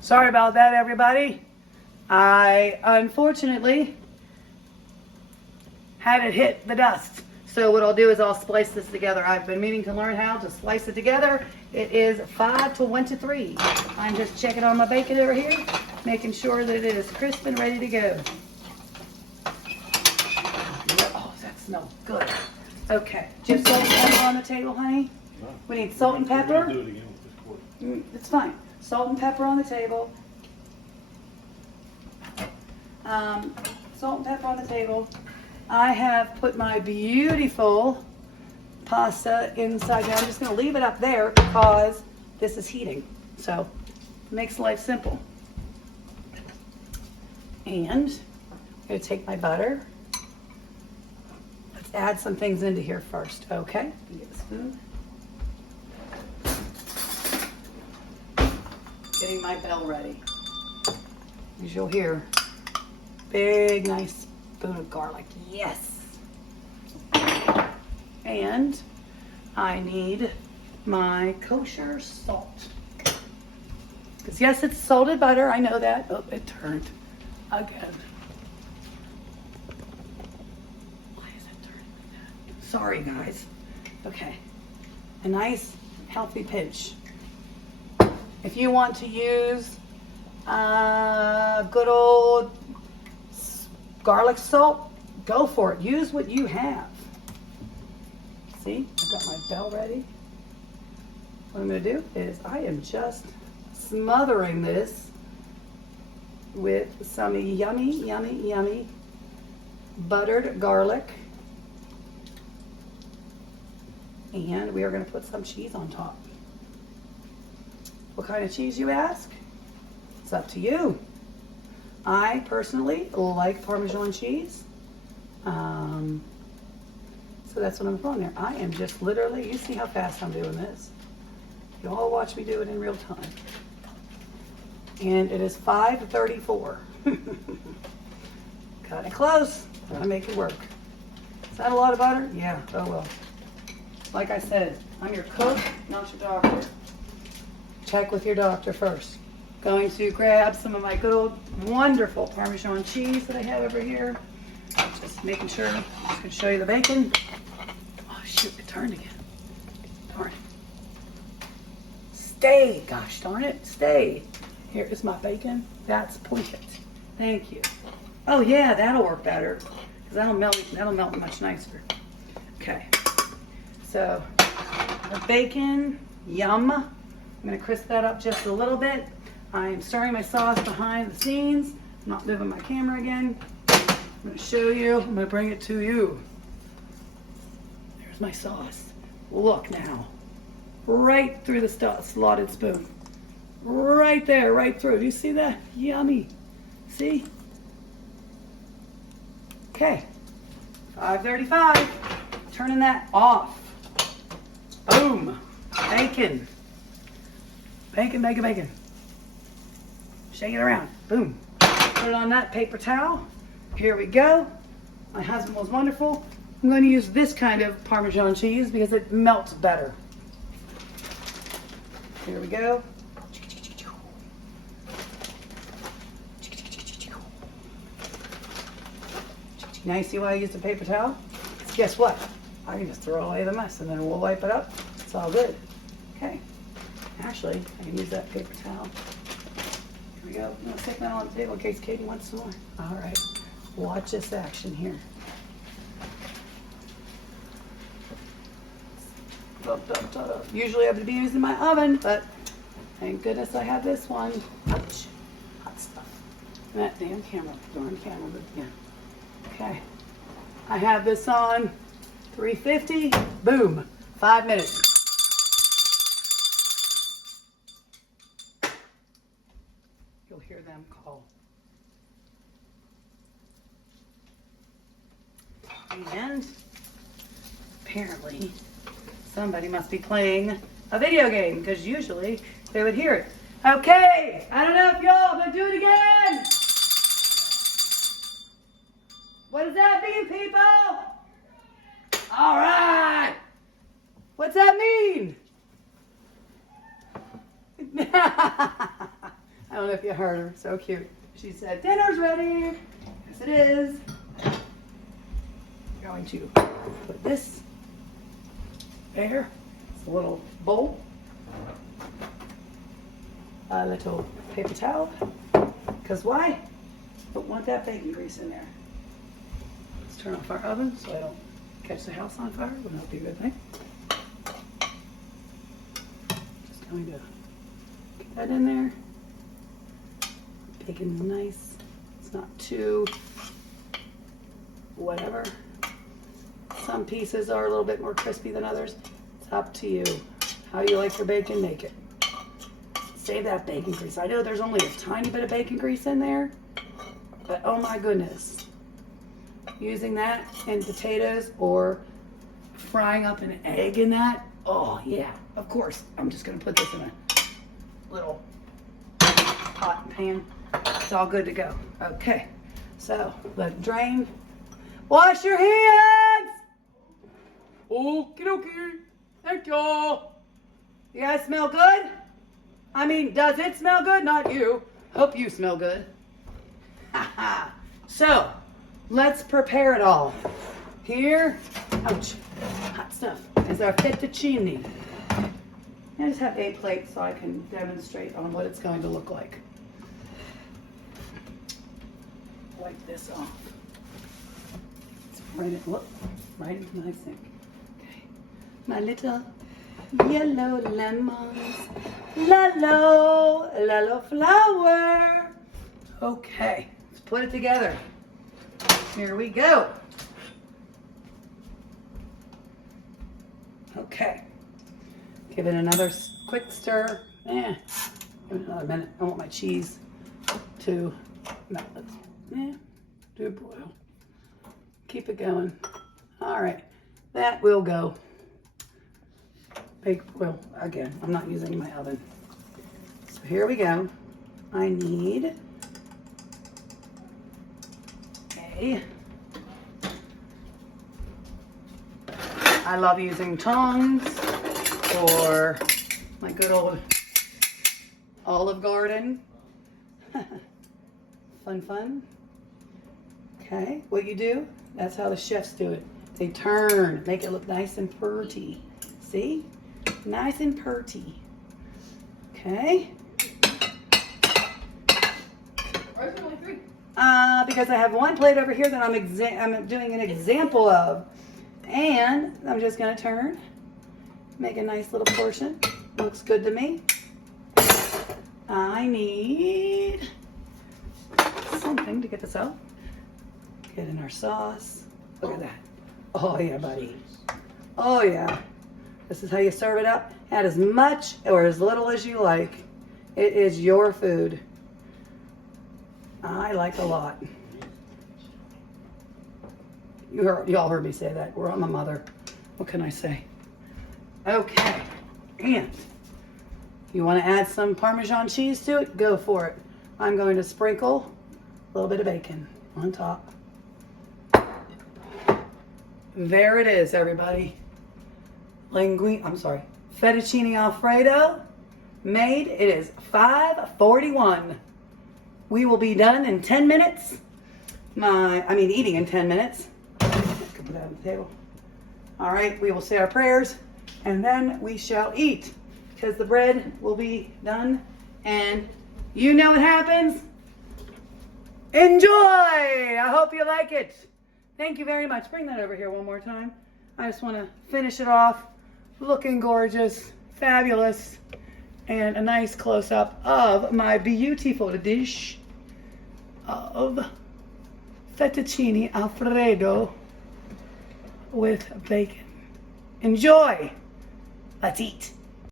Sorry about that, everybody. I unfortunately had it hit the dust. So what I'll do is I'll splice this together. I've been meaning to learn how to slice it together. It is 5 to 1 to 3. I'm just checking on my bacon over here, making sure that it is crisp and ready to go. Oh, that smells good. Okay, do you have salt and pepper on the table, honey? We need salt and pepper. Do it again with this cord. It's fine. Salt and pepper on the table. Salt and pepper on the table. I have put my beautiful pasta inside there. I'm just going to leave it up there because this is heating. So it makes life simple. And I'm going to take my butter. Let's add some things into here first. Okay. Get a spoon. Getting my bell ready. As you'll hear, big, nice spoon of garlic. Yes. And I need my kosher salt. Because yes, it's salted butter. I know that. Oh, it turned again. Why is it turning like that? Sorry, guys. Okay. A nice, healthy pinch. If you want to use good old garlic salt, go for it. Use what you have. See, I've got my bell ready. What I'm going to do is I am just smothering this with some yummy, yummy, yummy buttered garlic. And we are going to put some cheese on top. What kind of cheese, you ask? It's up to you. I personally like Parmesan cheese. So that's what I'm throwing there. I am just literally, you see how fast I'm doing this. You all watch me do it in real time. And it is 5:34. Got it close. Gotta make it work. Is that a lot of butter? Yeah, oh well. Like I said, I'm your cook, not your doctor. Check with your doctor first. Going to grab some of my good old wonderful Parmesan cheese that I have over here. Just making sure I can show you the bacon. Oh shoot, it turned again. Darn it. Stay, gosh darn it, stay. Here is my bacon. That's perfect. Thank you. Oh yeah, that'll work better. Because that'll melt much nicer. Okay. So the bacon, yum. I'm going to crisp that up just a little bit. I am stirring my sauce behind the scenes. I'm not moving my camera again. I'm going to show you. I'm going to bring it to you. There's my sauce. Look now. Right through the slotted spoon. Right there, right through. Do you see that? Yummy. See? Okay. 5:35. Turning that off. Boom. Bacon. Bacon, bacon, bacon. Shake it around. Boom. Put it on that paper towel. Here we go. My husband was wonderful. I'm going to use this kind of Parmesan cheese because it melts better. Here we go. Now you see why I used a paper towel? Guess what? I can just throw away the mess and then we'll wipe it up. It's all good. Okay. Actually, I can use that paper towel. Here we go. I'm going to stick that on the table in case Katie wants some more. All right. Watch this action here. Usually I would be using my oven, but thank goodness I have this one. Ouch. Hot stuff. That damn camera. Darn camera. But yeah. Okay. I have this on 350. Boom. 5 minutes. You'll hear them call. And apparently somebody must be playing a video game because usually they would hear it. Okay, I don't know if y'all, but do it again. What does that mean, people? All right. What's that mean? I don't know if you heard her. So cute. She said, dinner's ready. Yes, it is. I'm going to put this there. It's a little bowl. A little paper towel. Because why? Don't want that bacon grease in there. Let's turn off our oven so I don't catch the house on fire. Would not be a good thing. Just going to get that in there. Bacon's nice. It's not too whatever. Some pieces are a little bit more crispy than others. It's up to you. How you like your bacon, make it. Save that bacon grease. I know there's only a tiny bit of bacon grease in there, but oh my goodness. Using that in potatoes or frying up an egg in that, oh yeah, of course. I'm just gonna put this in a little pot pan. It's all good to go. Okay, so let it drain. Wash your hands! Okie dokie. Thank y'all. You guys smell good? I mean, does it smell good? Not you. Hope you smell good. So, let's prepare it all. Here, ouch, hot stuff, is our fettuccine. I just have a plate so I can demonstrate on what it's going to look like. Wipe this off. Let's right into my sink. Okay, my little yellow lemons, lalo flower. Okay, let's put it together. Here we go. Okay, give it another quick stir. Give it another minute. I want my cheese to melt. Do boil. Keep it going. All right, that will go. Bake boil again. I'm not using my oven. So here we go. I need I love using tongs or my good old Olive Garden. Fun. Okay, what you do, that's how the chefs do it. They turn, make it look nice and pretty. See? Nice and pretty. Okay. Why is there only 3? Because I have one plate over here that I'm doing an example of. And I'm just going to turn, make a nice little portion. Looks good to me. I need something to get this out. Get in our sauce. Look at that. Oh yeah, buddy. Oh yeah. This is how you serve it up. Add as much or as little as you like. It is your food. I like a lot. Y'all heard me say that. I'm a mother. What can I say? Okay. And you want to add some Parmesan cheese to it? Go for it. I'm going to sprinkle a little bit of bacon on top. There it is, everybody. Fettuccine Alfredo made. It is 5:41. We will be done in 10 minutes. Eating in 10 minutes. Put that on the table. All right, we will say our prayers and then we shall eat because the bread will be done and you know what happens. Enjoy! I hope you like it. Thank you very much. Bring that over here one more time. I just want to finish it off looking gorgeous, fabulous, and a nice close-up of my beautiful dish of fettuccine Alfredo with bacon. Enjoy! Let's eat.